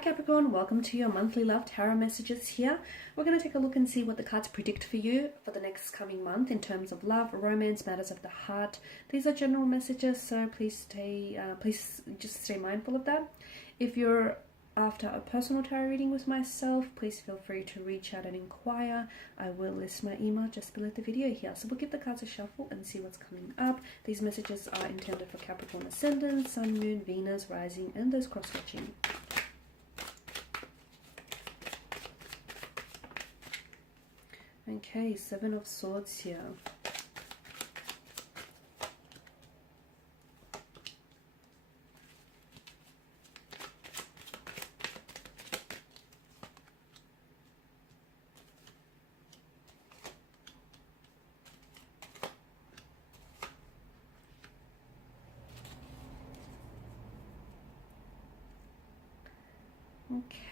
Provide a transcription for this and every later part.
Capricorn, welcome to your monthly love tarot messages here. We're going to take a look and see what the cards predict for you for the next coming month in terms of love, romance, matters of the heart. These are general messages, so please just stay mindful of that. If you're after a personal tarot reading with myself, please feel free to reach out and inquire. I will list my email just below the video here. So we'll give the cards a shuffle and see what's coming up. These messages are intended for Capricorn ascendant, Sun, Moon, Venus, Rising, and those cross-watching. Okay, Seven of Swords here.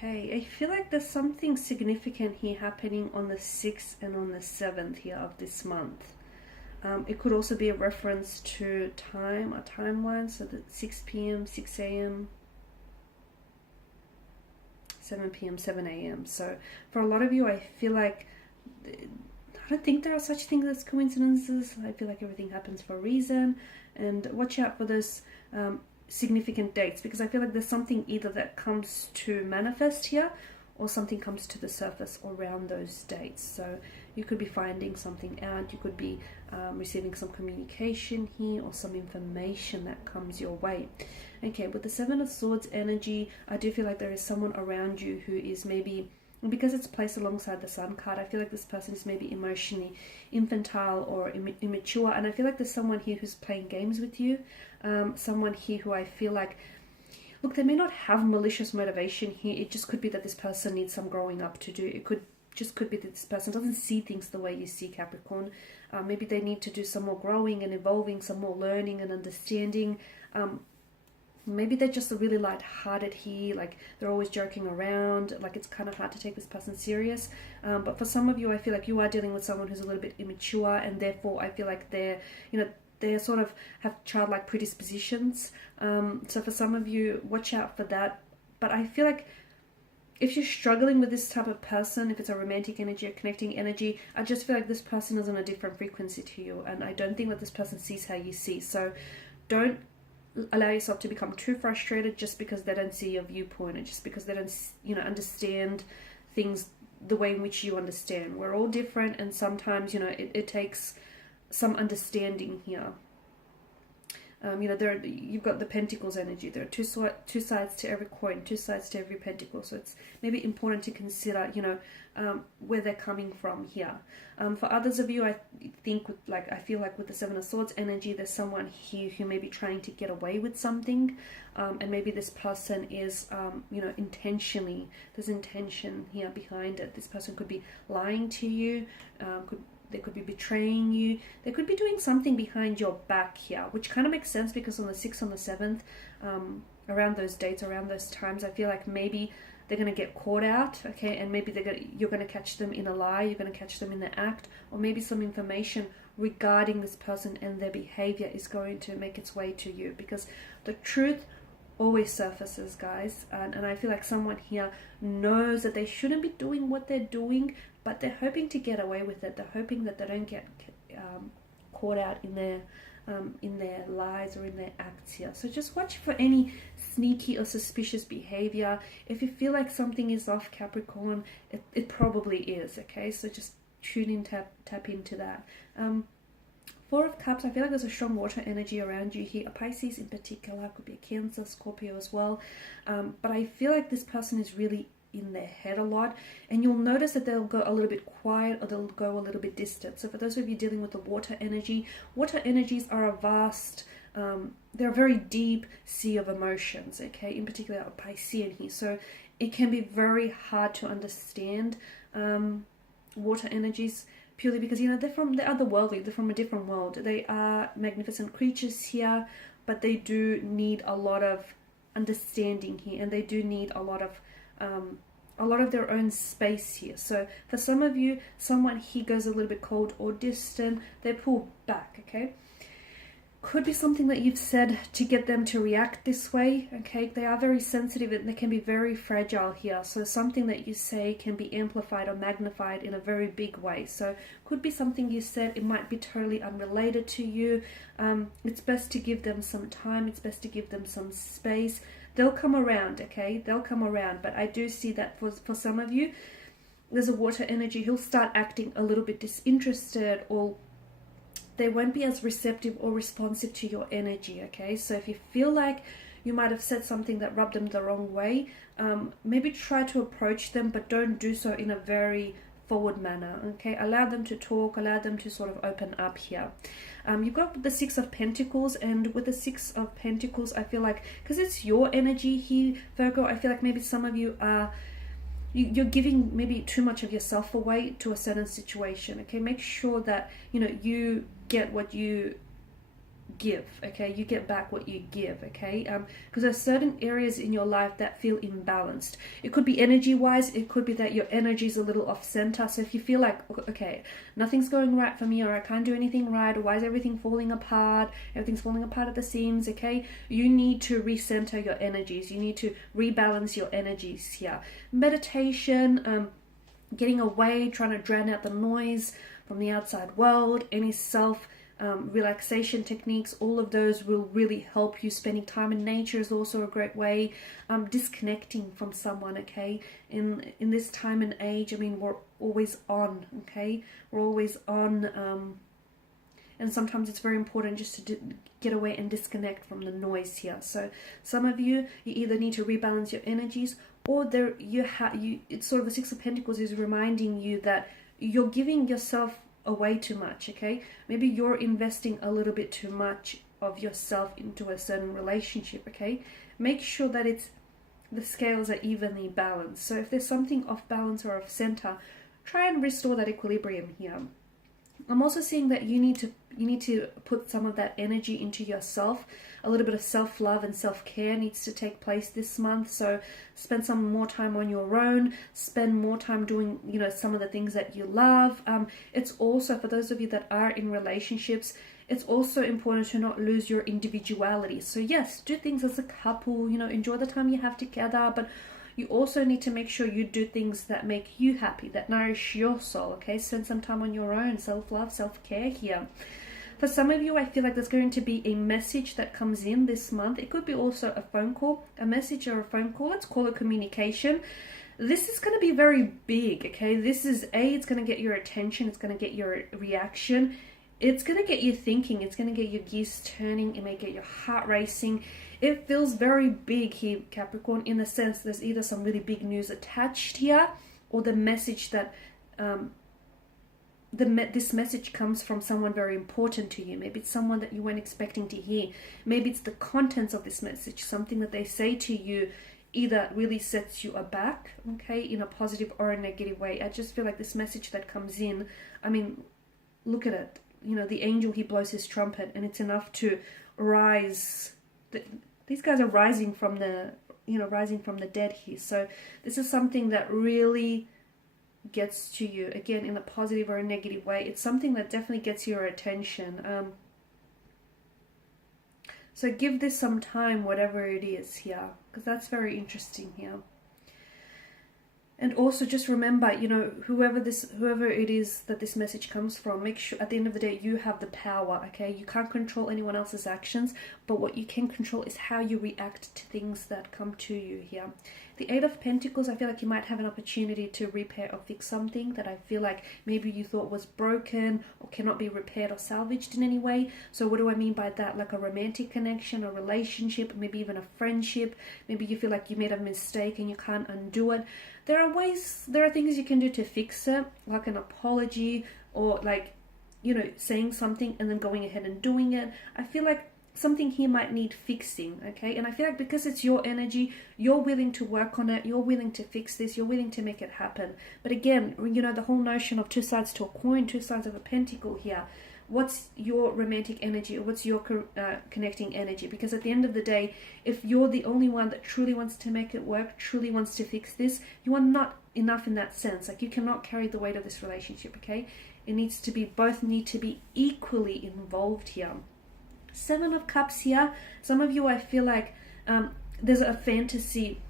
Okay, I feel like there's something significant here happening on the 6th and on the 7th here of this month. It could also be a reference to time, a timeline, so that 6 p.m., 6 a.m., 7 p.m., 7 a.m. So for a lot of you, I feel like, I don't think there are such things as coincidences. I feel like everything happens for a reason, and watch out for those significant dates, because I feel like there's something either that comes to manifest here or something comes to the surface around those dates. So you could be finding something out, you could be receiving some communication here or some information that comes your way. Okay, with the Seven of Swords energy, I do feel like there is someone around you who is maybe, because it's placed alongside the Sun card, I feel like this person is maybe emotionally infantile or immature, and I feel like there's someone here who's playing games with you, someone here who I feel like, look, they may not have malicious motivation here. It just could be that this person needs some growing up to do. It could be that this person doesn't see things the way you see, Capricorn. Maybe they need to do some more growing and evolving, some more learning and understanding. Maybe they're just really light-hearted here, like they're always joking around, like it's kind of hard to take this person serious. But for some of you, I feel like you are dealing with someone who's a little bit immature, and therefore I feel like they're, they sort of have childlike predispositions. So for some of you, watch out for that. But I feel like if you're struggling with this type of person, if it's a romantic energy, a connecting energy, I just feel like this person is on a different frequency to you, and I don't think that this person sees how you see. So don't allow yourself to become too frustrated just because they don't see your viewpoint, and just because they don't, understand things the way in which you understand. We're all different, and sometimes, it takes some understanding here. You've got the Pentacles energy. There are two sides to every coin, two sides to every pentacle. So it's maybe important to consider, where they're coming from here. For others of you, I feel like with the Seven of Swords energy, there's someone here who may be trying to get away with something, and maybe this person is, intentionally, there's intention here behind it. This person could be lying to you, they could be betraying you. They could be doing something behind your back here, which kind of makes sense because on the 6th, on the 7th, around those dates, around those times, I feel like maybe they're going to get caught out, okay? And maybe you're going to catch them in a lie, you're going to catch them in the act, or maybe some information regarding this person and their behavior is going to make its way to you, because the truth always surfaces, guys. And I feel like someone here knows that they shouldn't be doing what they're doing, but they're hoping to get away with it. They're hoping that they don't get caught out in their lies or in their acts here. So just watch for any sneaky or suspicious behavior. If you feel like something is off, Capricorn, it probably is, okay? So just tune in, tap into that. Four of Cups, I feel like there's a strong water energy around you here. A Pisces in particular, could be a Cancer, Scorpio as well. But I feel like this person is really in their head a lot, and you'll notice that they'll go a little bit quiet or they'll go a little bit distant. So for those of you dealing with the water energies are a vast, they're a very deep sea of emotions, okay? In particular, a Piscean here. So it can be very hard to understand water energies, purely because, they're otherworldly, they're from a different world. They are magnificent creatures here, but they do need a lot of understanding here, and they do need a lot of their own space here. So for some of you, someone here goes a little bit cold or distant, they pull back, okay? Could be something that you've said to get them to react this way, okay? They are very sensitive and they can be very fragile here. So something that you say can be amplified or magnified in a very big way. So could be something you said, it might be totally unrelated to you. It's best to give them some time. It's best to give them some space. They'll come around, okay? They'll come around. But I do see that for some of you, there's a water energy. He'll start acting a little bit disinterested, or they won't be as receptive or responsive to your energy, okay? So if you feel like you might have said something that rubbed them the wrong way, maybe try to approach them, but don't do so in a very forward manner, okay? Allow them to talk, allow them to sort of open up here. You've got the Six of Pentacles, and with the Six of Pentacles, I feel like, because it's your energy here, Virgo, I feel like maybe some of you are you're giving maybe too much of yourself away to a certain situation, okay? Make sure that, you know, you get what you give, okay? You get back what you give, okay? Because there's certain areas in your life that feel imbalanced. It could be energy-wise. It could be that your energy is a little off-center. So if you feel like, okay, nothing's going right for me, or I can't do anything right, or why is everything falling apart? Everything's falling apart at the seams, okay? You need to recenter your energies. You need to rebalance your energies here. Meditation, getting away, trying to drown out the noise from the outside world, any relaxation techniques, all of those will really help you. Spending time in nature is also a great way. Disconnecting from someone, okay? In this time and age, I mean, we're always on, okay? We're always on, and sometimes it's very important just to get away and disconnect from the noise here. So some of you either need to rebalance your energies, or it's sort of the Six of Pentacles is reminding you that you're giving yourself away too much, okay? Maybe you're investing a little bit too much of yourself into a certain relationship, okay? Make sure that the scales are evenly balanced. So if there's something off balance or off center, try and restore that equilibrium here. I'm also seeing that you need to put some of that energy into yourself. A little bit of self-love and self-care needs to take place this month. So spend some more time on your own. Spend more time doing, you know, some of the things that you love. It's also, for those of you that are in relationships, it's also important to not lose your individuality. So yes, do things as a couple, you know, enjoy the time you have together, but you also need to make sure you do things that make you happy, that nourish your soul, okay? Spend some time on your own, self-love, self-care here. For some of you, I feel like there's going to be a message that comes in this month. It could be also a phone call, a message or a phone call. Let's call it communication. This is going to be very big, okay? This is, it's going to get your attention. It's going to get your reaction. It's going to get you thinking. It's going to get your gears turning. It may get your heart racing. It feels very big here, Capricorn, in the sense there's either some really big news attached here, or the message that this message comes from someone very important to you. Maybe it's someone that you weren't expecting to hear. Maybe it's the contents of this message, something that they say to you either really sets you aback, okay, in a positive or a negative way. I just feel like this message that comes in, I mean, look at it. You know, the angel, he blows his trumpet, and it's enough to rise. These guys are rising from the dead here. So this is something that really gets to you, again, in a positive or a negative way. It's something that definitely gets your attention. So give this some time, whatever it is here, because that's very interesting here. And also just remember, you know, whoever it is that this message comes from, make sure at the end of the day you have the power, okay? You can't control anyone else's actions, but what you can control is how you react to things that come to you here. The Eight of Pentacles, I feel like you might have an opportunity to repair or fix something that I feel like maybe you thought was broken or cannot be repaired or salvaged in any way. So what do I mean by that? Like a romantic connection, a relationship, maybe even a friendship. Maybe you feel like you made a mistake and you can't undo it. There are things you can do to fix it, like an apology, or like, you know, saying something and then going ahead and doing it. I feel like something here might need fixing, okay? And I feel like because it's your energy, you're willing to work on it, you're willing to fix this, you're willing to make it happen. But again, you know, the whole notion of two sides to a coin, two sides of a pentacle here. What's your romantic energy, or what's your connecting energy? Because at the end of the day, if you're the only one that truly wants to make it work, truly wants to fix this, you are not enough in that sense. Like, you cannot carry the weight of this relationship, okay? It needs to be, both need to be equally involved here. Seven of Cups here. Some of you, I feel like there's a fantasy.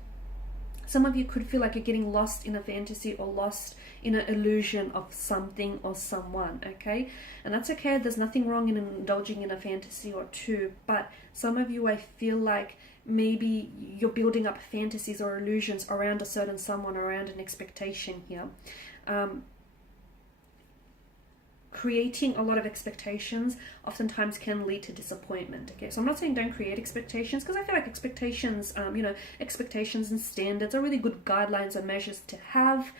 Some of you could feel like you're getting lost in a fantasy or lost in an illusion of something or someone, okay? And that's okay. There's nothing wrong in indulging in a fantasy or two, but some of you, I feel like maybe you're building up fantasies or illusions around a certain someone, around an expectation here. Creating a lot of expectations oftentimes can lead to disappointment, okay? So I'm not saying don't create expectations, because I feel like expectations, expectations and standards are really good guidelines or measures to have,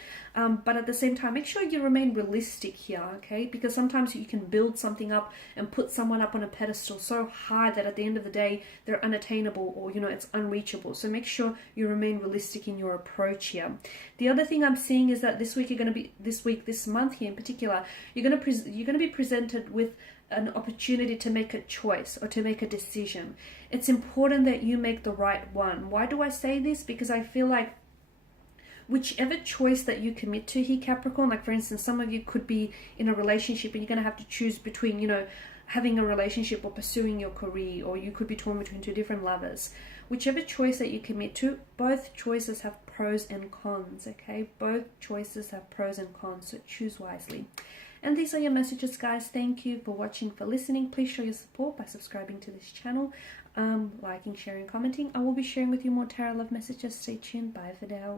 but at the same time, make sure you remain realistic here, okay? Because sometimes you can build something up and put someone up on a pedestal so high that at the end of the day, they're unattainable, or, it's unreachable. So make sure you remain realistic in your approach here. The other thing I'm seeing is that this month here in particular, you're going to be presented with an opportunity to make a choice or to make a decision. It's important that you make the right one. Why do I say this? Because I feel like whichever choice that you commit to here, Capricorn, like for instance, some of you could be in a relationship and you're going to have to choose between, having a relationship or pursuing your career, or you could be torn between two different lovers. Whichever choice that you commit to, both choices have pros and cons, okay? Both choices have pros and cons, so choose wisely. And these are your messages, guys. Thank you for watching, for listening. Please show your support by subscribing to this channel, liking, sharing, commenting. I will be sharing with you more tarot love messages. Stay tuned. Bye for now.